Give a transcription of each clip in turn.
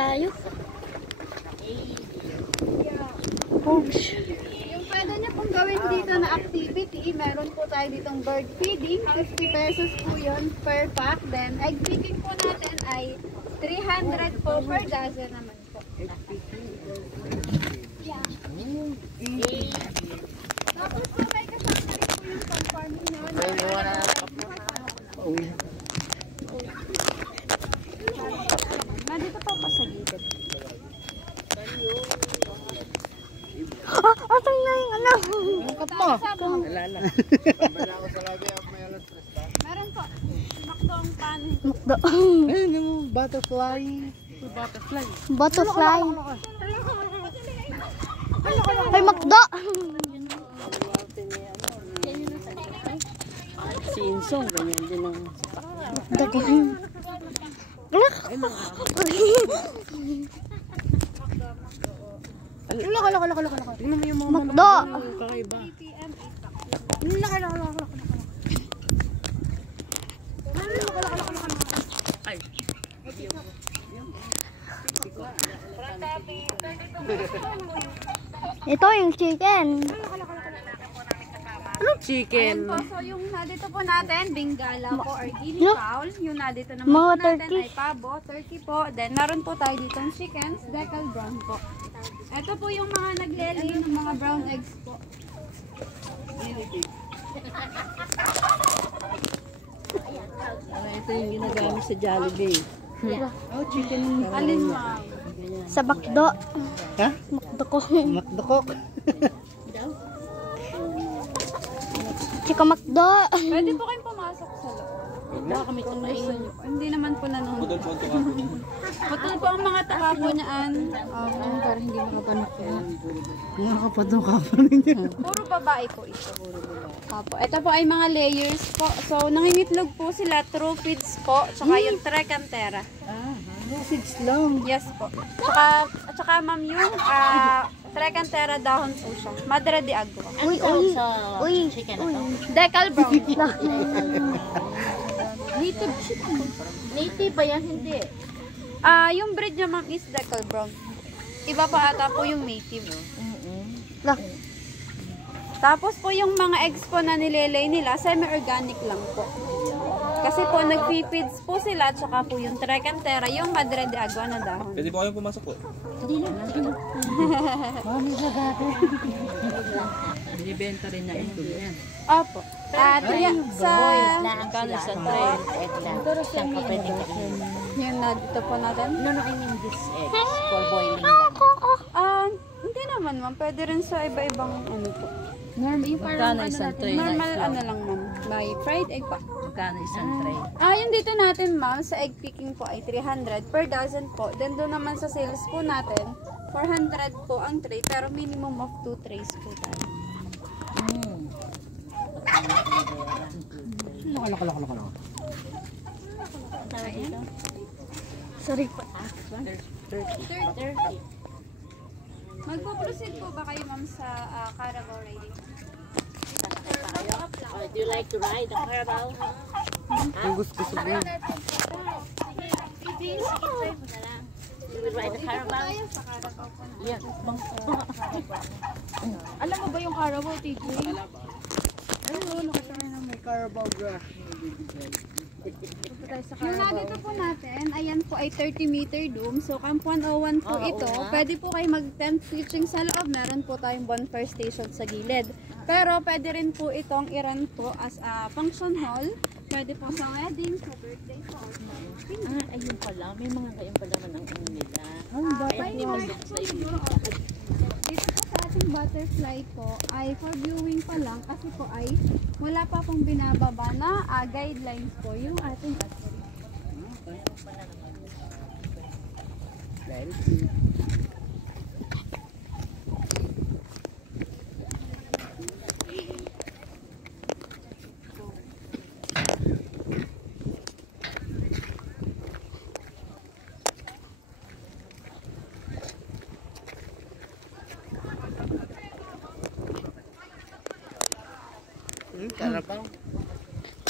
tayo. Oops. Yung pwede niyo pong gawin dito na activity, meron po tayo ditong bird feeding. 50 pesos po yun per pack. Then egg picking po natin ay 300 po per dozen naman po. Yeah. Tapos po may kasama rin po yung farming nyo. Dito po pa sa gilid. Atang na yung ano. Kat mo. Alala. Meron po. Makdo ang pan. Makdo. Ayun yung butterfly. Butterfly. Ay, makdo. Si Insong, ganyan din ang Daghan. Tingnan mo yung mga Makdo. kakaiba. Ito yung chicken. Anong chicken? Ayun po, so yung nandito po natin, Bengala po or guinea No. fowl. Yung nandito naman Mga po natin turkey. ay pabo, turkey po. Then meron po tayo ditong chickens, decal brown po. Ito po yung mga naglelay ng mga brown eggs po. Ito yung ginagamit sa Jollibee. Oh, chicken. Alin ma'am? Sa makdo. Ha? Makdo ko. Makdokok. Chika makdo. Pwede po kayong pumasok sa loob. Baka kami kumain. Hindi naman po nanonood. Putol po ang mga taka po niyaan. Para hindi makapanok yan. Nakakapadong ka pa ninyo. Puro babae po ito. Opo. Ito po ay mga layers po. So, nangingitlog po sila through feeds po. Tsaka yung trecantera. Message lang. Yes po. Tsaka ma'am yung trecantera dahon po siya. Madre de agua. Uy, uy. Uy. Decal brown. Native chicken. Native ba yan? Hindi. Yung breed niya ma'am is decal brown. Iba pa ata po yung native. Lah. Tapos po yung mga eggs po na nilelay nila, semi-organic lang po. Kasi po nag-feeds po sila, tsaka po yung trecantera, yung madre de agua na dahon. Pwede po kayong pumasok po. Binibenta rin na ito yan. Opo. At sa Kano sa tray? yung na dito po natin. No, I mean this eggs for boiling lang. Hindi naman ma'am, pwede rin sa iba-ibang ano po. Magkano isang tray na Normal itlog? ano lang ma'am, may fried egg pa. Magkano isang tray? Yung dito natin ma'am, sa egg picking po ay 300 per dozen po. Then doon naman sa sales po natin, 400 po ang tray, pero minimum of 2 trays po tayo. Laka. Sorry po. 30. Magpo-proceed po ba kayo ma'am sa Carabao riding? Do you like to ride the Carabao? Yung gusto ko yun. You will ride the Carabao? Tayo sa Carabao po na. Yeah. Alam mo ba yung Carabao, TJ? May Carabao grass. Yung nandito po natin, ayan po ay 30-meter dome. So, Camp 101 po ito. Pwede po kayo mag-tent pitching sa loob. Meron po tayong bonfire station sa gilid. Pero, pwede rin po itong i-run po as a function hall. Pwede po sa wedding, sa birthday po. Ayun pala. May mga kayong pala man ang ano nila. Kaya hindi mag-book sa Dito po sa ating butterfly po ay for viewing pa lang kasi po ay wala pa pong binababa na guidelines po yung ating ating.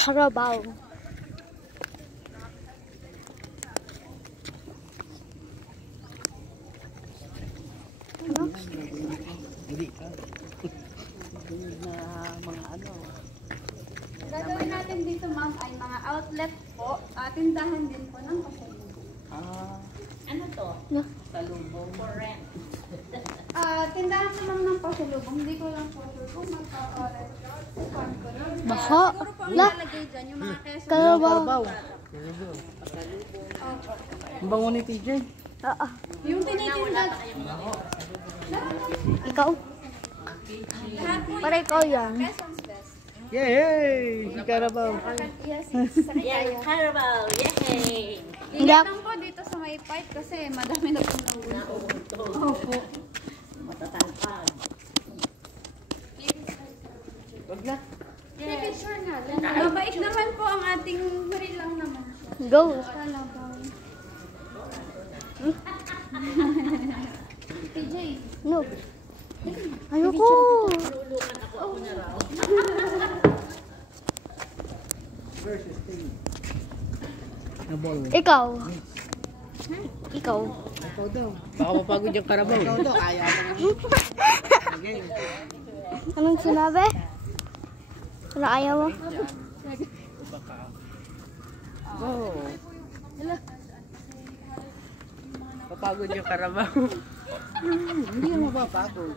Carabao. Na mga ano. Gagawin natin dito ma'am ay mga outlet po. Tindahan din po ng pasalubong. Ano to? No. Salubong for rent. Tindahan naman ng pasalubong. Hindi ko lang po sure kung magkaka-restaurant. Baho. Siguro po ang La. lalagay dyan yung mga keso. Kalabaw. Ang bango ni TJ. Oo. Yung tinitinda. Ikaw? Lahat po Para ikaw yan. Quezon's best. Yay! Si Carabao. Yes, sakay Yan, tayo. Carabao. Yay! Ingat lang po dito sa may pipe kasi madami na pong nauunto. Opo. Matatangkad. Wag na. Picture nga lang. Mabait naman po ang ating free lang naman siya. Go. Kalabaw. PJ. No. Ayoko. Na ball. Ikaw. Ikaw. Ikaw daw. Baka mapagod yung Carabao. Ikaw daw, kaya ka na. Okay. Anong sinabi? Wala ayaw mo? Go. Papagod yung Carabao. Hindi na mapapagod.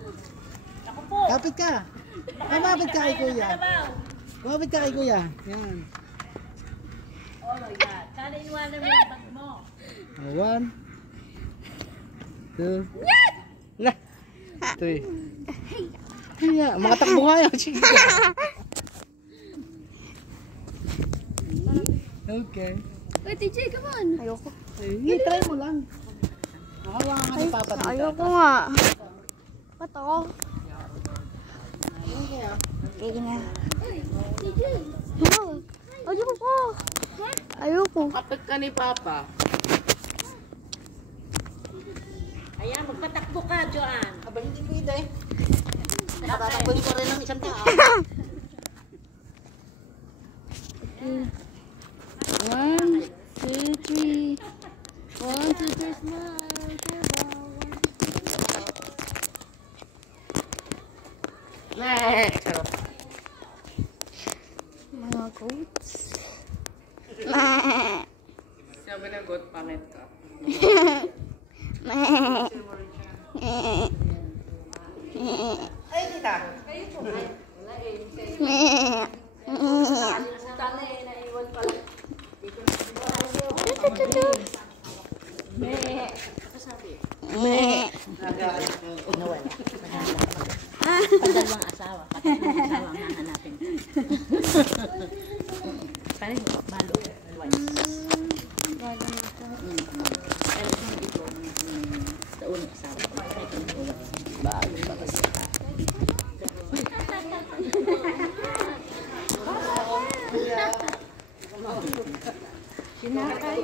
Kapit ka. Kumapit ka kay kuya. Kumapit ka kay kuya. Yan. Oh my God. Sana inuwanan mo yung bag mo. 1, 2, 3. Kaya, makatakbo nga yan. Sige. Okay. Wait, TJ, come on. Ayoko. Hey, try mo lang. Makawakan ka ni Papa dito. Ayoko nga. Ba't ako? Okay na. No. Ayoko. Ayoko. Kapit ka ni Papa. Ayan, magpatakbo ka, Joanne. Aba, hindi pwede. Natatakboy ko rin ng isang tao. 1, 2, 3. 1, 2, 3, smile. Charot. Mga goats. Sabi na goat, pangit ka. Ay, tita. Dalawang asawa. Patatlong asawa ang hahanapin. Pareho, balo. Pero kung ito, sa unang asawa. Balo pa kasi. Sinakay.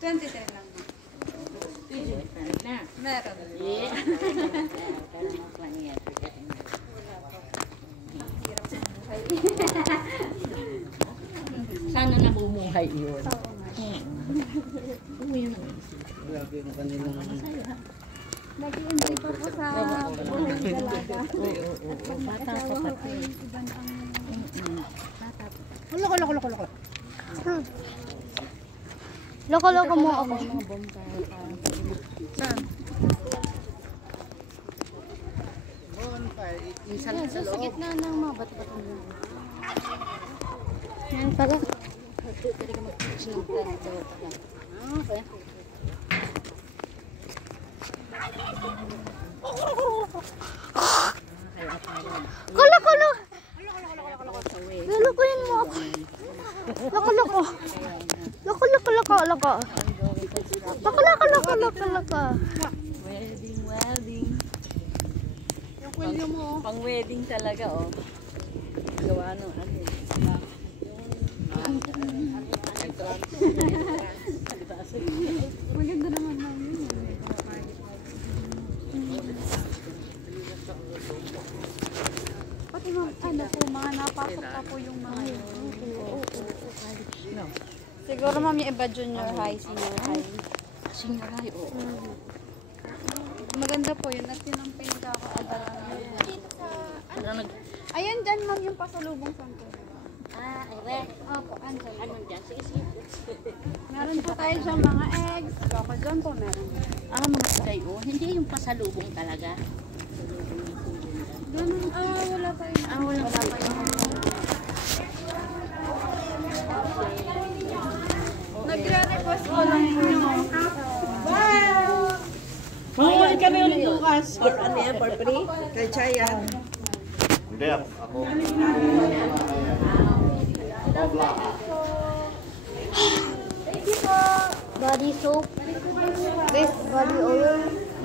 23 lang. Na. Meron. Yeah. Sana namumuhay yun. Grabe yung kanilang... Nag-enjoy pa po sa buhay dalaga. Bata pa pati. Loko. Loko-loko mo ako. Bonfire, minsan Yan, sa sa loob. gitna ng mga bato-bato. Yan pala. Okay. Loko-loko. Lulukuin mo ako. Loko-loko. Loko-loko. Loko-loko. Wedding. Pang wedding talaga, oh. Gawa nung ano. Maganda naman namin. Pati ano po, mga napasok pa po yung mga yun. Siguro ma'am yung iba junior high, senior high. Senior high, oo. Maganda po yun at yun ang pinagkakaabalahan. Ano nag... Ayan dyan ma'am yung pasalubong santo. Ere. Opo, andyan. Ano dyan? Sige, sige. Meron po tayo dyan mga eggs. Baka dyan po meron. Mga kayo. Hindi yung pasalubong talaga. Ganun, wala pa yun. Wala pa yun. Nagre-request ko lang po yung Mamuli kami ulit bukas. For ano yan? For free? Kay Chayan. Hindi ako. Body soap. This body oil.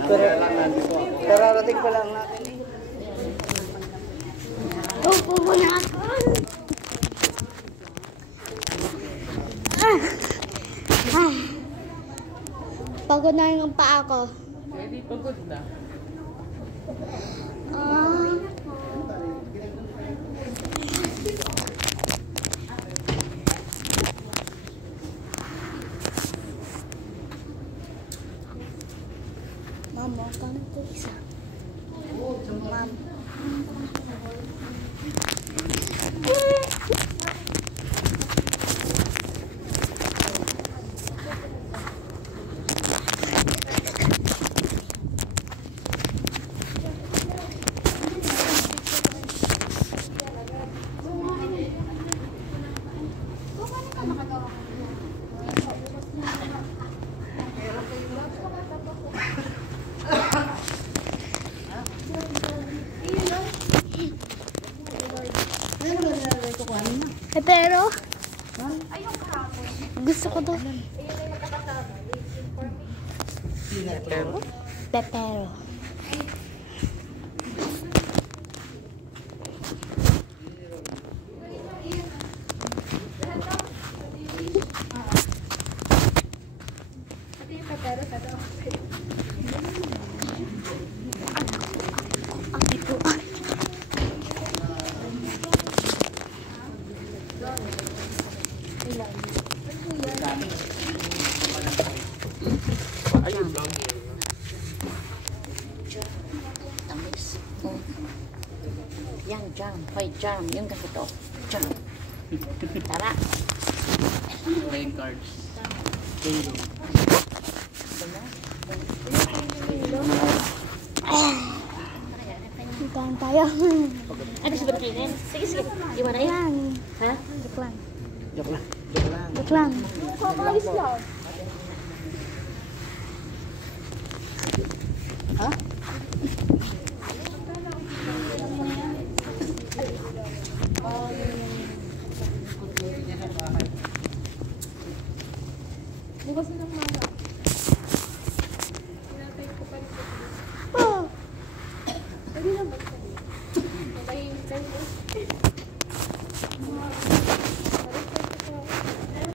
Kailangan dito ako. Kararating pa lang natin. Opo mo na ako. Pagod na yung paa ko. Hindi pagod na. Mama, kanto isa. Mama. Pero gusto ko daw. Pepero. Tamis. Yan, jam. Hoy, jam. Yung ganito. Jam. Tara. Playing cards. Kain tayo. Ano sa batkinin? Sige, sige. Iwan na yan. Yan. Ha? Joke lang. Joke lang. Joke lang. Joke lang. Ha?